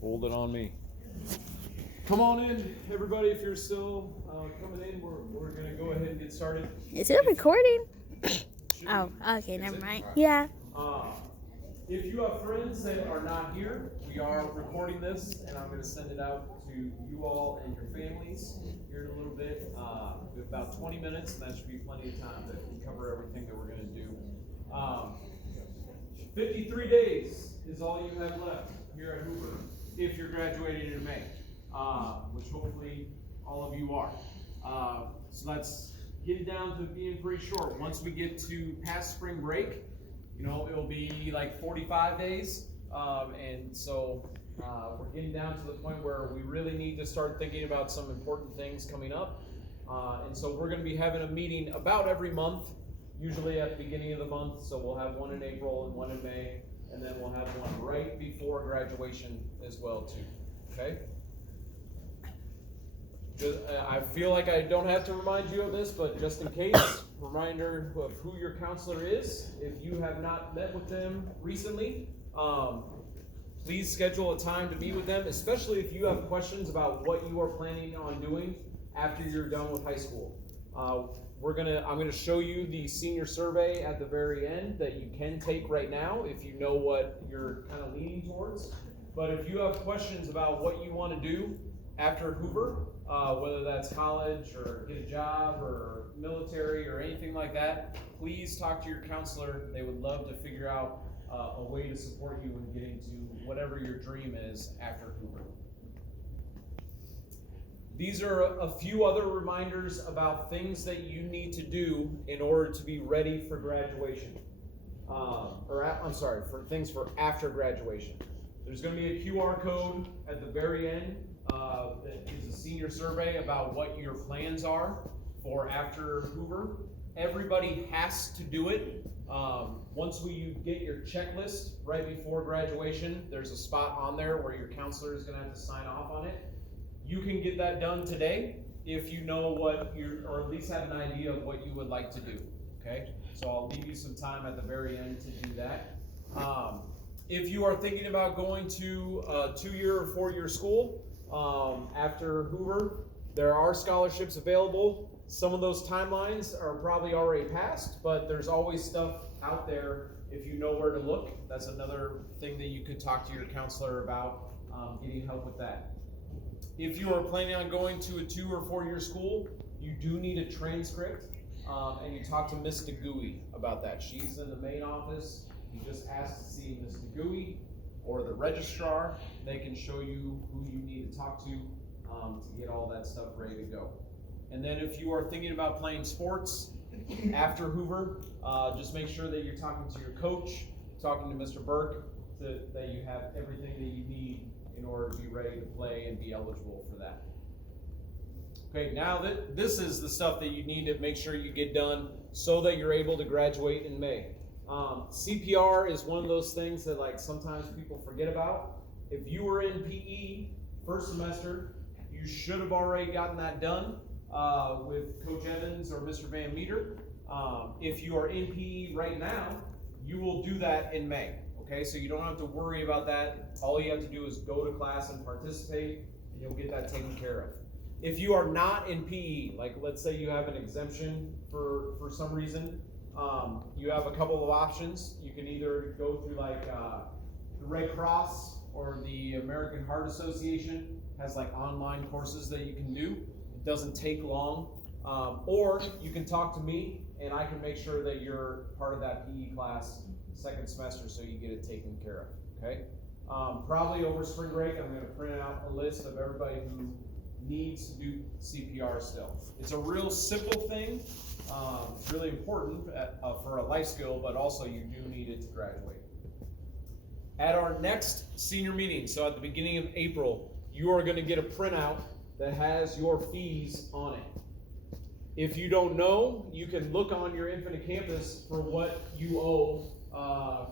Hold it on me. Come on in, everybody. If you're still coming in, we're going to go ahead and get started. Is it recording? Oh, okay, never mind. Yeah. If you have friends that are not here, we are recording this, and I'm going to send it out to you all and your families here in a little bit. We have about 20 minutes, and that should be plenty of time to cover everything that we're going to do. 53 days is all you have left here at Hoover if you're graduating in May, which hopefully all of you are. So that's getting down to being pretty short. Once we get to past spring break, it'll be like 45 days. And so we're getting down to the point where we really need to start thinking about some important things coming up. And so we're going to be having a meeting about every month, usually at the beginning of the month. So we'll have one in April and one in May, and then we'll have one right before graduation as well too. Okay? I feel like I don't have to remind you of this, but just in case, reminder of who your counselor is. If you have not met with them recently, please schedule a time to meet with them, especially if you have questions about what you are planning on doing after you're done with high school. I'm gonna show you the senior survey at the very end that you can take right now if you know what you're kind of leaning towards. But if you have questions about what you want to do after Hoover, whether that's college or get a job or military or anything like that, please talk to your counselor. They would love to figure out a way to support you in getting to whatever your dream is after Hoover. These are a few other reminders about things that you need to do in order to be ready for graduation. For things for after graduation. There's going to be a QR code at the very end that is a senior survey about what your plans are for after Hoover. Everybody has to do it. Once you get your checklist right before graduation, there's a spot on there where your counselor is going to have to sign off on it. You can get that done today if you know or at least have an idea of what you would like to do. Okay, so I'll leave you some time at the very end to do that. If you are thinking about going to a 2-year or 4-year school after Hoover, there are scholarships available. Some of those timelines are probably already passed, but there's always stuff out there if you know where to look. That's another thing that you could talk to your counselor about, getting help with that. If you are planning on going to a 2 or 4-year school, you do need a transcript, and you talk to Miss DeGuy about that. She's in the main office. You just ask to see Miss DeGuy or the registrar. They can show you who you need to talk to get all that stuff ready to go. And then if you are thinking about playing sports after Hoover, just make sure that you're talking to your coach, talking to Mr. Burke, that you have everything that you need in order to be ready to play and be eligible for that. Okay, now this is the stuff that you need to make sure you get done so that you're able to graduate in May. CPR is one of those things that sometimes people forget about. If you were in PE first semester, you should have already gotten that done with Coach Evans or Mr. Van Meter. If you are in PE right now, you will do that in May. Okay, so you don't have to worry about that. All you have to do is go to class and participate, and you'll get that taken care of. If you are not in PE, let's say you have an exemption for some reason, you have a couple of options. You can either go through the Red Cross or the American Heart Association has online courses that you can do. It doesn't take long. Or you can talk to me and I can make sure that you're part of that PE class second semester so you get it taken care of. Okay? Probably over spring break, I'm going to print out a list of everybody who needs to do CPR still. It's a real simple thing. It's really important for a life skill, but also you do need it to graduate. At our next senior meeting, so at the beginning of April, you are going to get a printout that has your fees on it. If you don't know, you can look on your Infinite Campus for what you owe.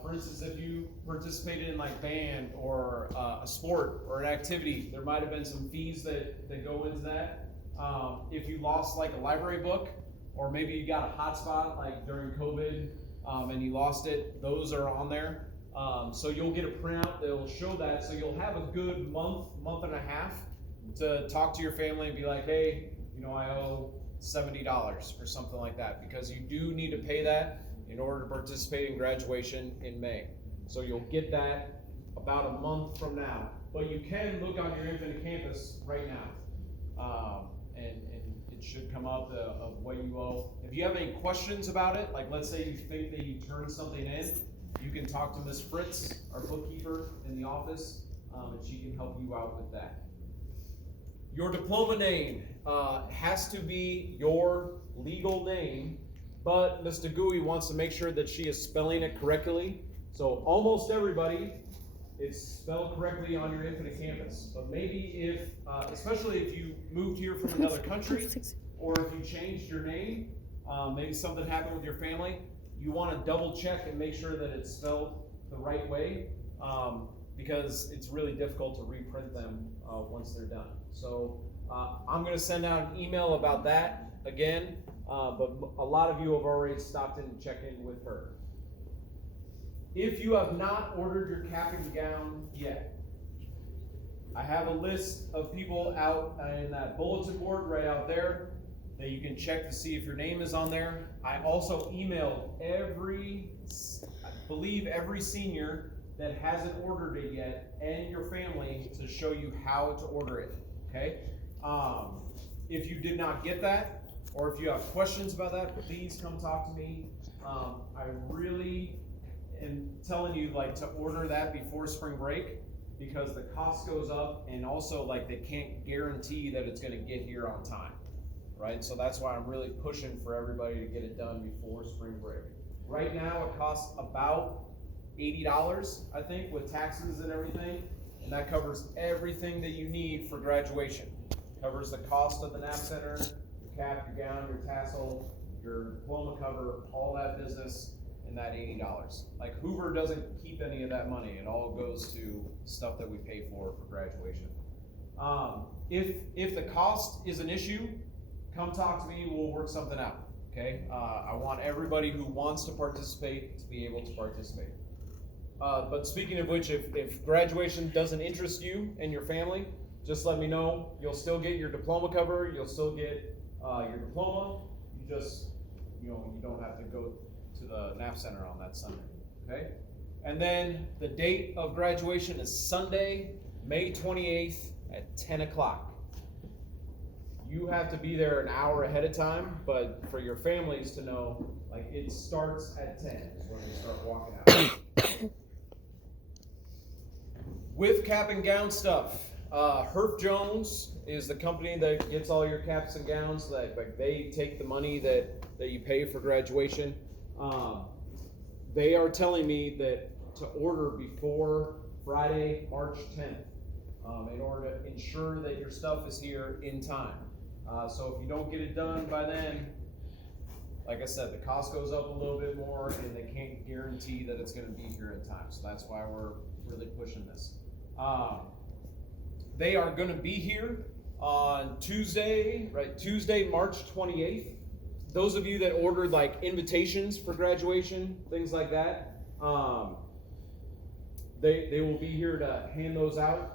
For instance, if you participated in band or a sport or an activity, there might have been some fees that go into that. If you lost a library book, or maybe you got a hotspot during COVID and you lost it, those are on there. So you'll get a printout that will show that, so you'll have a good month and a half to talk to your family and be like, hey, I owe $70 or something like that, because you do need to pay that in order to participate in graduation in May. So you'll get that about a month from now, but you can look on your Infinite Campus right now, and it should come up of what you owe. If you have any questions about it, like let's say you think that you turned something in, you can talk to Ms. Fritz, our bookkeeper in the office, and she can help you out with that. Your diploma name has to be your legal name, but Ms. DeGuy wants to make sure that she is spelling it correctly. So almost everybody, it's spelled correctly on your Infinite Campus. But maybe if, especially if you moved here from another country, or if you changed your name, maybe something happened with your family, you want to double check and make sure that it's spelled the right way, because it's really difficult to reprint them once they're done. So I'm going to send out an email about that again, but a lot of you have already stopped in and checked in with her. If you have not ordered your cap and gown yet, I have a list of people out in that bulletin board right out there that you can check to see if your name is on there. I also emailed I believe every senior that hasn't ordered it yet and your family to show you how to order it, okay? If you did not get that, or if you have questions about that, please come talk to me. I really am telling you to order that before spring break, because the cost goes up, and also they can't guarantee that it's gonna get here on time, right? So that's why I'm really pushing for everybody to get it done before spring break. Right now it costs about $80, I think, with taxes and everything, and that covers everything that you need for graduation. Covers the cost of the NAP Center, your cap, your gown, your tassel, your diploma cover, all that business, and that $80. Hoover doesn't keep any of that money. It all goes to stuff that we pay for graduation. If the cost is an issue, come talk to me, we'll work something out, okay? I want everybody who wants to participate to be able to participate. But speaking of which, if graduation doesn't interest you and your family, just let me know. You'll still get your diploma cover, you'll still get your diploma. You just, you don't have to go to the NAP Center on that Sunday, okay? And then the date of graduation is Sunday, May 28th at 10 o'clock. You have to be there an hour ahead of time, but for your families to know, it starts at 10 is when they start walking out. With cap and gown stuff, Herf Jones is the company that gets all your caps and gowns. They take the money that you pay for graduation. They are telling me that to order before Friday, March 10th, in order to ensure that your stuff is here in time. So if you don't get it done by then, like I said, the cost goes up a little bit more, and they can't guarantee that it's going to be here in time. So that's why we're really pushing this. They are going to be here on Tuesday, March 28th. Those of you that ordered invitations for graduation, things like that, they will be here to hand those out.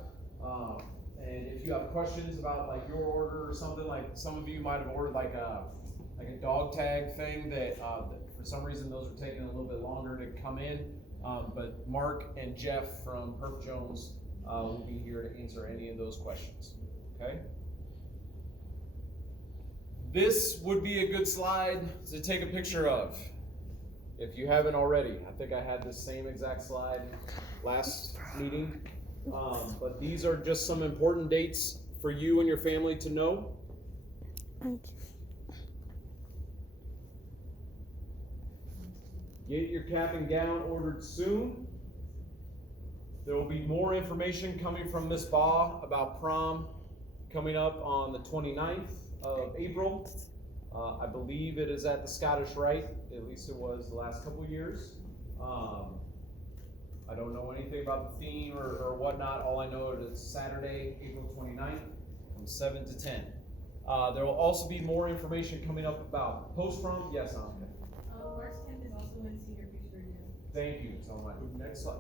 And if you have questions about your order or something, some of you might have ordered a dog tag thing that for some reason those are taking a little bit longer to come in. But Mark and Jeff from Herf Jones will be here to answer any of those questions, okay? This would be a good slide to take a picture of, if you haven't already. I think I had the same exact slide last meeting. But these are just some important dates for you and your family to know. Get your cap and gown ordered soon. There will be more information coming from Miss Baugh about prom coming up on the 29th of April. I believe it is at the Scottish Rite, at least it was the last couple years. I don't know anything about the theme or whatnot. All I know is it's Saturday, April 29th from 7 to 10. There will also be more information coming up about post-prom. Yes, Annika. March 10th is also when senior picture review. Thank you. So my next slide.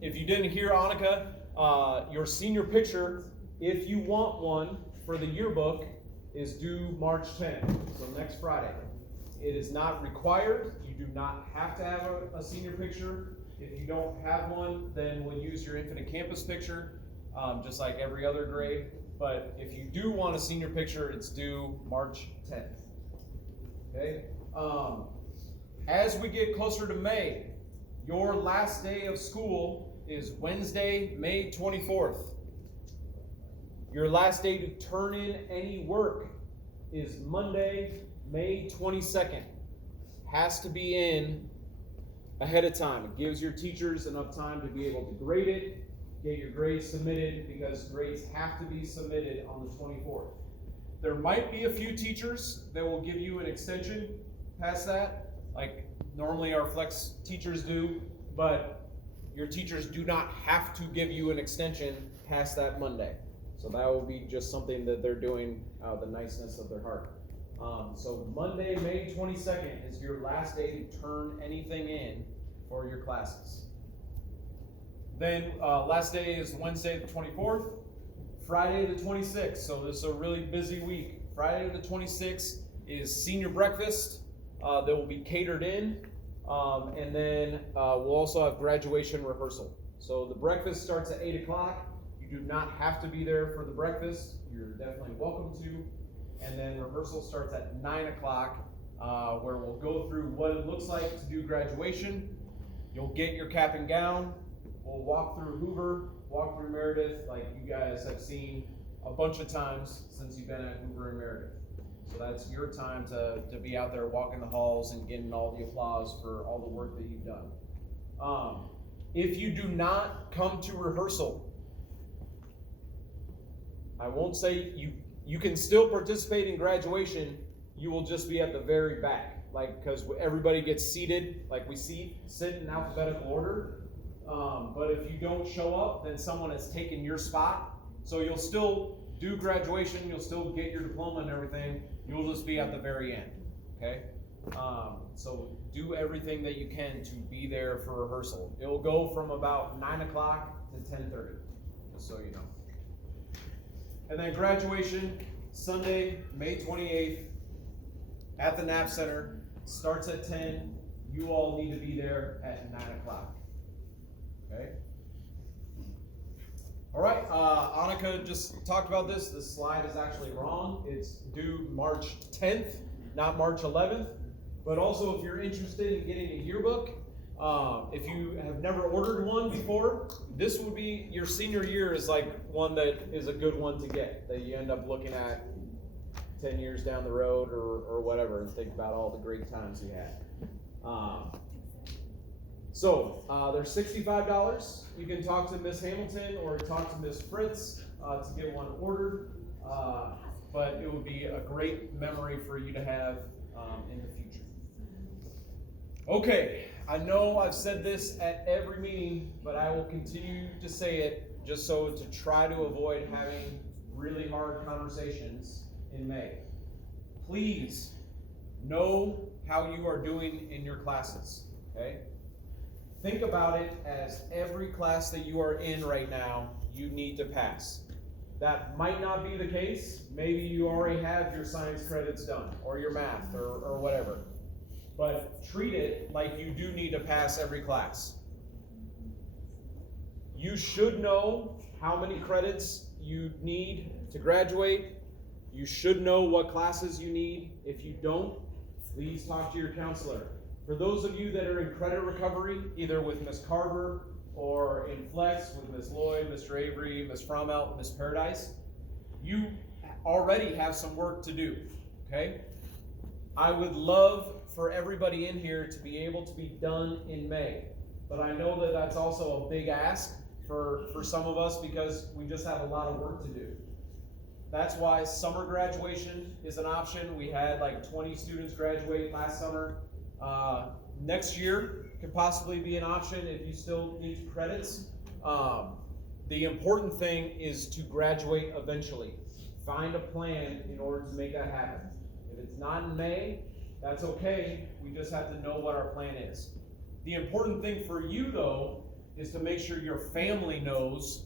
If you didn't hear Annika, your senior picture, if you want one for the yearbook, is due March 10th, so next Friday. It is not required. You do not have to have a senior picture. If you don't have one, then we'll use your Infinite Campus picture, just like every other grade. But if you do want a senior picture, it's due March 10th. Okay? As we get closer to May, your last day of school is Wednesday, May 24th. Your last day to turn in any work is Monday, May 22nd. Has to be in ahead of time. It gives your teachers enough time to be able to grade it, get your grades submitted, because grades have to be submitted on the 24th. There might be a few teachers that will give you an extension past that, like normally our flex teachers do, but your teachers do not have to give you an extension past that Monday. So that will be just something that they're doing out of the niceness of their heart. So Monday, May 22nd is your last day to turn anything in for your classes. Then last day is Wednesday the 24th, Friday the 26th. So this is a really busy week. Friday the 26th is senior breakfast that will be catered in. And then we'll also have graduation rehearsal. So the breakfast starts at 8 o'clock. You do not have to be there for the breakfast. You're definitely welcome to. And then rehearsal starts at 9 o'clock, where we'll go through what it looks like to do graduation. You'll get your cap and gown. We'll walk through Hoover, walk through Meredith, like you guys have seen a bunch of times since you've been at Hoover and Meredith. So that's your time to be out there walking the halls and getting all the applause for all the work that you've done. If you do not come to rehearsal, I won't say you can still participate in graduation. You will just be at the very back, like, because everybody gets seated, like we sit in alphabetical order. But if you don't show up, then someone has taken your spot. So you'll still do graduation, you'll still get your diploma and everything. You'll just be at the very end, okay? So do everything that you can to be there for rehearsal. It will go from about 9 o'clock to 10:30, just so you know. And then graduation, Sunday, May 28th, at the Knapp Center, starts at 10. You all need to be there at 9 o'clock. Okay? All right, Annika just talked about this. This slide is actually wrong. It's due March 10th, not March 11th. But also, if you're interested in getting a yearbook, if you have never ordered one before, this would be, your senior year is like one that is a good one to get, that you end up looking at 10 years down the road or whatever, and think about all the great times you had. So they're $65. You can talk to Miss Hamilton or talk to Miss Fritz to get one ordered, but it would be a great memory for you to have in the future. Okay, I know I've said this at every meeting, but I will continue to say it just so to try to avoid having really hard conversations in May. Please know how you are doing in your classes, okay? Think about it as every class that you are in right now, you need to pass. That might not be the case. Maybe you already have your science credits done, or your math, or whatever. But treat it like you do need to pass every class. You should know how many credits you need to graduate. You should know what classes you need. If you don't, please talk to your counselor. For those of you that are in credit recovery, either with Ms. Carver or in Flex with Ms. Lloyd, Mr. Avery, Ms. Frommelt, Ms. Paradise, you already have some work to do, okay? I would love for everybody in here to be able to be done in May, but I know that that's also a big ask for some of us because we just have a lot of work to do. That's why summer graduation is an option. We had like 20 students graduate last summer. Next year could possibly be an option if you still need credits. The important thing is to graduate eventually. Find a plan in order to make that happen. If it's not in May, that's okay. We just have to know what our plan is. The important thing for you, though, is to make sure your family knows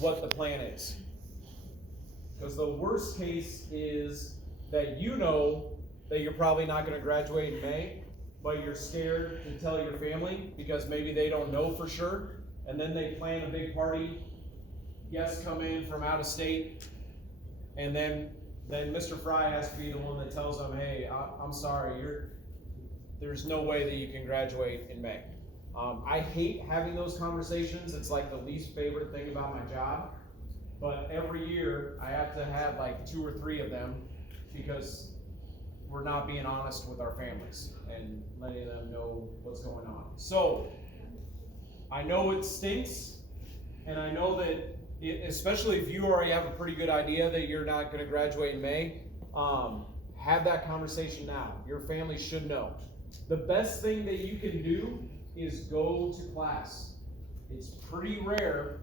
what the plan is. Because the worst case is that you know that you're probably not going to graduate in May, but you're scared to tell your family because maybe they don't know for sure, and then they plan a big party, guests come in from out of state, and then Mr. Fry has to be the one that tells them, hey, I'm sorry, there's no way that you can graduate in May. I hate having those conversations. It's like the least favorite thing about my job. But every year I have to have like 2 or 3 of them because we're not being honest with our families and letting them know what's going on. So I know it stinks, and I know that especially if you already have a pretty good idea that you're not going to graduate in May, have that conversation now. Your family should know. The best thing that you can do is go to class. It's pretty rare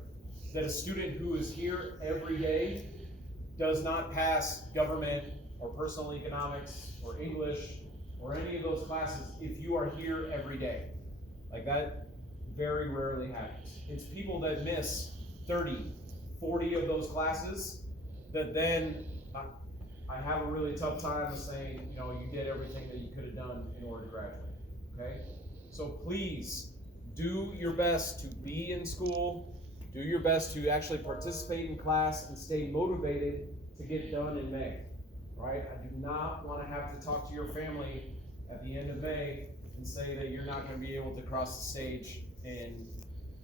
that a student who is here every day does not pass government or personal economics or English or any of those classes if you are here every day. Like that very rarely happens. It's people that miss 30, 40 of those classes that then I have a really tough time saying, you did everything that you could have done in order to graduate, okay? So please do your best to be in school, do your best to actually participate in class and stay motivated to get done in May, right? I do not want to have to talk to your family at the end of May and say that you're not going to be able to cross the stage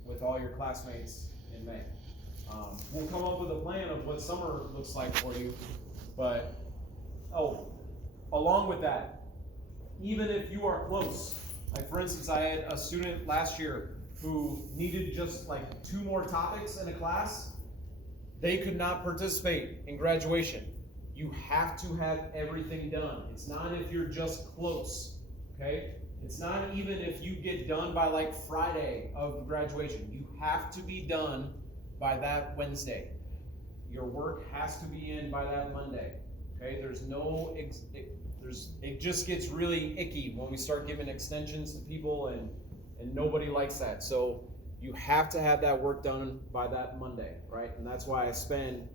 with all your classmates in May. We'll come up with a plan of what summer looks like for you, but along with that, even if you are close, like for instance, I had a student last year who needed just like 2 more topics in a class. They could not participate in graduation. You have to have everything done. It's not if you're just close, okay? It's not even if you get done by like Friday of graduation. You have to be done by that Wednesday. Your work has to be in by that Monday, okay? It just gets really icky when we start giving extensions to people and nobody likes that. So you have to have that work done by that Monday, right? And that's why I spend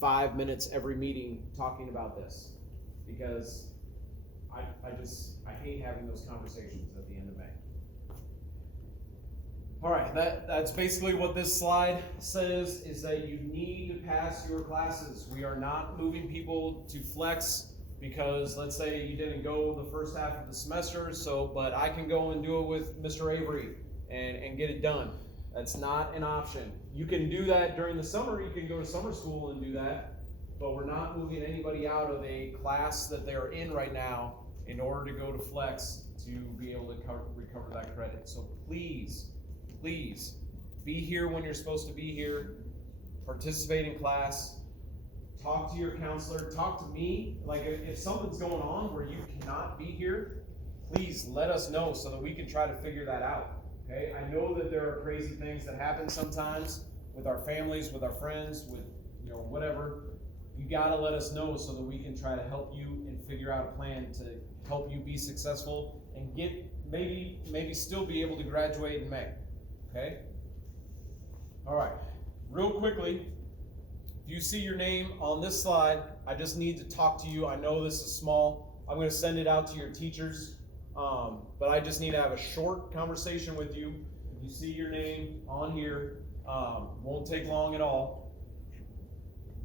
5 minutes every meeting talking about this, because I hate having those conversations at the end of May. All right, that's basically what this slide says, is that you need to pass your classes. We are not moving people to flex because let's say you didn't go the first half of the semester, but I can go and do it with Mr. Avery and get it done. That's not an option. You can do that during the summer. You can go to summer school and do that, but we're not moving anybody out of a class that they're in right now in order to go to flex to be able to recover that credit. So please be here when you're supposed to be here, participate in class, talk to your counselor, talk to me. Like if something's going on where you cannot be here, please let us know so that we can try to figure that out. Okay, I know that there are crazy things that happen sometimes with our families, with our friends, with whatever. You gotta let us know so that we can try to help you and figure out a plan to help you be successful and get maybe still be able to graduate in May. Okay? All right, real quickly, if you see your name on this slide, I just need to talk to you. I know this is small. I'm going to send it out to your teachers, but I just need to have a short conversation with you. If you see your name on here, won't take long at all.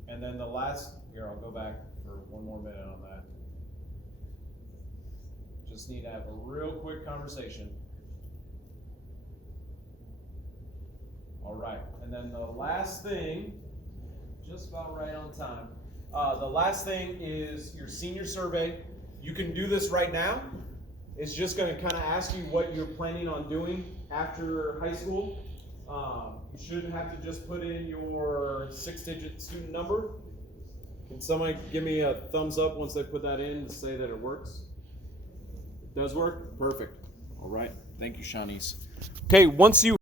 And then I'll go back for 1 more minute on that. Just need to have a real quick conversation. All right, and then the last thing, just about right on time. The last thing is your senior survey. You can do this right now. It's just going to kind of ask you what you're planning on doing after high school. You shouldn't have to just put in your 6-digit student number. Can somebody give me a thumbs up once they put that in to say that it works? It does work? Perfect. All right. Thank you, Shanice. Okay, once you